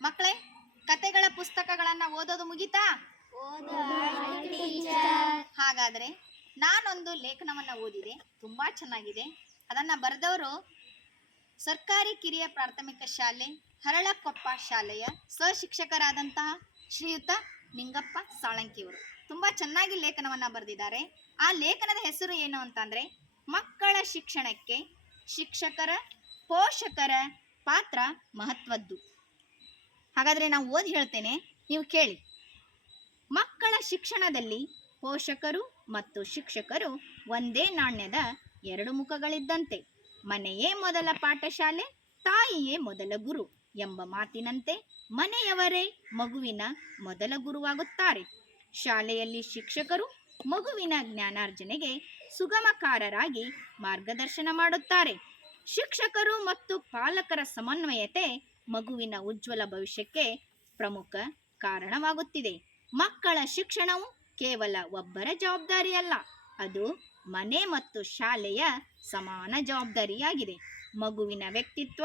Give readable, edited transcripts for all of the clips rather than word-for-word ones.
ಮಕ್ಕಳೇ, ಕತೆಗಳ ಪುಸ್ತಕಗಳನ್ನ ಓದೋದು ಮುಗಿತಾ? ಹಾಗಾದ್ರೆ ನಾನೊಂದು ಲೇಖನವನ್ನ ಓದಿದೆ, ತುಂಬಾ ಚೆನ್ನಾಗಿದೆ. ಅದನ್ನ ಬರೆದವರು ಸರ್ಕಾರಿ ಕಿರಿಯ ಪ್ರಾಥಮಿಕ ಶಾಲೆ ಹರಳಕೊಪ್ಪ ಶಾಲೆಯ ಸಹಶಿಕ್ಷಕರಾದಂತಹ ಶ್ರೀಯುತ ನಿಂಗಪ್ಪ ಸಾಳಂಕಿಯವರು ತುಂಬಾ ಚೆನ್ನಾಗಿ ಲೇಖನವನ್ನ ಬರೆದಿದ್ದಾರೆ. ಆ ಲೇಖನದ ಹೆಸರು ಏನು ಅಂತಂದ್ರೆ, ಮಕ್ಕಳ ಶಿಕ್ಷಣಕ್ಕೆ ಶಿಕ್ಷಕರ ಪೋಷಕರ ಪಾತ್ರ ಮಹತ್ವದ್ದು. ಹಾಗಾದ್ರೆ ನಾವು ಓದಿ ಹೇಳ್ತೇನೆ, ನೀವು ಕೇಳಿ. ಮಕ್ಕಳ ಶಿಕ್ಷಣದಲ್ಲಿ ಪೋಷಕರು ಮತ್ತು ಶಿಕ್ಷಕರು ಒಂದೇ ನಾಣ್ಯದ ಎರಡು ಮುಖಗಳಿದ್ದಂತೆ. ಮನೆಯೇ ಮೊದಲ ಪಾಠಶಾಲೆ, ತಾಯಿಯೇ ಮೊದಲ ಗುರು ಎಂಬ ಮಾತಿನಂತೆ ಮನೆಯವರೇ ಮಗುವಿನ ಮೊದಲ ಗುರುವಾಗುತ್ತಾರೆ. ಶಾಲೆಯಲ್ಲಿ ಶಿಕ್ಷಕರು ಮಗುವಿನ ಜ್ಞಾನಾರ್ಜನೆಗೆ ಸುಗಮಕಾರರಾಗಿ ಮಾರ್ಗದರ್ಶನ ಮಾಡುತ್ತಾರೆ. ಶಿಕ್ಷಕರು ಮತ್ತು ಪಾಲಕರ ಸಮನ್ವಯತೆ ಮಗುವಿನ ಉಜ್ವಲ ಭವಿಷ್ಯಕ್ಕೆ ಪ್ರಮುಖ ಕಾರಣವಾಗುತ್ತಿದೆ. ಮಕ್ಕಳ ಶಿಕ್ಷಣವು ಕೇವಲ ಒಬ್ಬರ ಜವಾಬ್ದಾರಿಯಲ್ಲ, ಅದು ಮನೆ ಮತ್ತು ಶಾಲೆಯ ಸಮಾನ ಜವಾಬ್ದಾರಿಯಾಗಿದೆ. ಮಗುವಿನ ವ್ಯಕ್ತಿತ್ವ,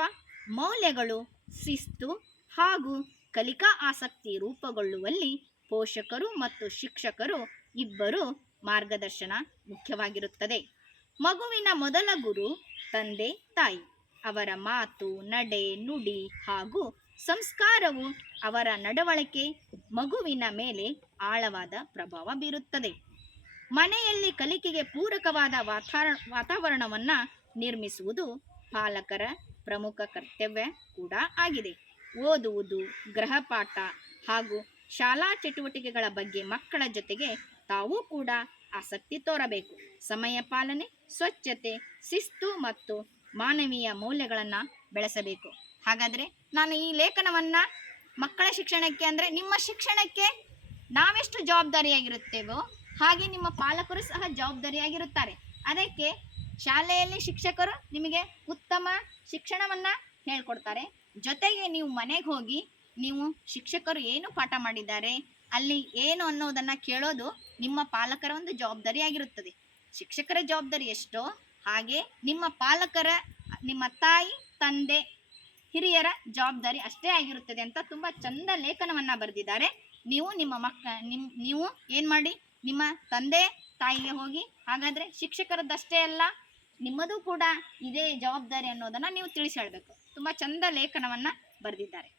ಮೌಲ್ಯಗಳು, ಶಿಸ್ತು ಹಾಗೂ ಕಲಿಕಾ ಆಸಕ್ತಿ ರೂಪುಗೊಳ್ಳುವಲ್ಲಿ ಪೋಷಕರು ಮತ್ತು ಶಿಕ್ಷಕರು ಇಬ್ಬರು ಮಾರ್ಗದರ್ಶನ ಮುಖ್ಯವಾಗಿರುತ್ತದೆ. ಮಗುವಿನ ಮೊದಲ ಗುರು ತಂದೆ ತಾಯಿ. ಅವರ ಮಾತು, ನಡೆ, ನುಡಿ ಹಾಗೂ ಸಂಸ್ಕಾರವು ಅವರ ನಡವಳಿಕೆ ಮಗುವಿನ ಮೇಲೆ ಆಳವಾದ ಪ್ರಭಾವ ಬೀರುತ್ತದೆ. ಮನೆಯಲ್ಲಿ ಕಲಿಕೆಗೆ ಪೂರಕವಾದ ವಾತಾವರಣವನ್ನು ನಿರ್ಮಿಸುವುದು ಪಾಲಕರ ಪ್ರಮುಖ ಕರ್ತವ್ಯ ಕೂಡ ಆಗಿದೆ. ಓದುವುದು, ಗೃಹಪಾಠ ಹಾಗೂ ಶಾಲಾ ಚಟುವಟಿಕೆಗಳ ಬಗ್ಗೆ ಮಕ್ಕಳ ಜೊತೆಗೆ ತಾವು ಕೂಡ ಆಸಕ್ತಿ ತೋರಬೇಕು. ಸಮಯ ಪಾಲನೆ, ಸ್ವಚ್ಛತೆ, ಶಿಸ್ತು ಮತ್ತು ಮಾನವೀಯ ಮೌಲ್ಯಗಳನ್ನು ಬೆಳೆಸಬೇಕು. ಹಾಗಾದರೆ ನಾನು ಈ ಲೇಖನವನ್ನು ಮಕ್ಕಳ ಶಿಕ್ಷಣಕ್ಕೆ ಅಂದರೆ ನಿಮ್ಮ ಶಿಕ್ಷಣಕ್ಕೆ ನಾವೆಷ್ಟು ಜವಾಬ್ದಾರಿಯಾಗಿರುತ್ತೇವೋ ಹಾಗೆ ನಿಮ್ಮ ಪಾಲಕರು ಸಹ ಜವಾಬ್ದಾರಿಯಾಗಿರುತ್ತಾರೆ. ಅದಕ್ಕೆ ಶಾಲೆಯಲ್ಲಿ ಶಿಕ್ಷಕರು ನಿಮಗೆ ಉತ್ತಮ ಶಿಕ್ಷಣವನ್ನು ಹೇಳ್ಕೊಡ್ತಾರೆ. ಜೊತೆಗೆ ನೀವು ಮನೆಗೆ ಹೋಗಿ ನೀವು ಶಿಕ್ಷಕರು ಏನು ಪಾಠ ಮಾಡಿದ್ದಾರೆ, ಅಲ್ಲಿ ಏನು ಅನ್ನೋದನ್ನು ಕೇಳೋದು ನಿಮ್ಮ ಪಾಲಕರ ಒಂದು ಜವಾಬ್ದಾರಿಯಾಗಿರುತ್ತದೆ. ಶಿಕ್ಷಕರ ಜವಾಬ್ದಾರಿ ಎಷ್ಟೋ ಹಾಗೆ ನಿಮ್ಮ ಪಾಲಕರ, ನಿಮ್ಮ ತಾಯಿ ತಂದೆ ಹಿರಿಯರ ಜವಾಬ್ದಾರಿ ಅಷ್ಟೇ ಆಗಿರುತ್ತದೆ ಅಂತ ತುಂಬ ಚಂದ ಲೇಖನವನ್ನು ಬರೆದಿದ್ದಾರೆ. ನೀವು ನೀವು ಏನು ಮಾಡಿ, ನಿಮ್ಮ ತಂದೆ ತಾಯಿಗೆ ಹೋಗಿ ಹಾಗಾದರೆ ಶಿಕ್ಷಕರದ್ದಷ್ಟೇ ಅಲ್ಲ, ನಿಮ್ಮದು ಕೂಡ ಇದೇ ಜವಾಬ್ದಾರಿ ಅನ್ನೋದನ್ನು ನೀವು ತಿಳಿಸಿ ಹೇಳಬೇಕು. ತುಂಬ ಚಂದ ಲೇಖನವನ್ನು ಬರೆದಿದ್ದಾರೆ.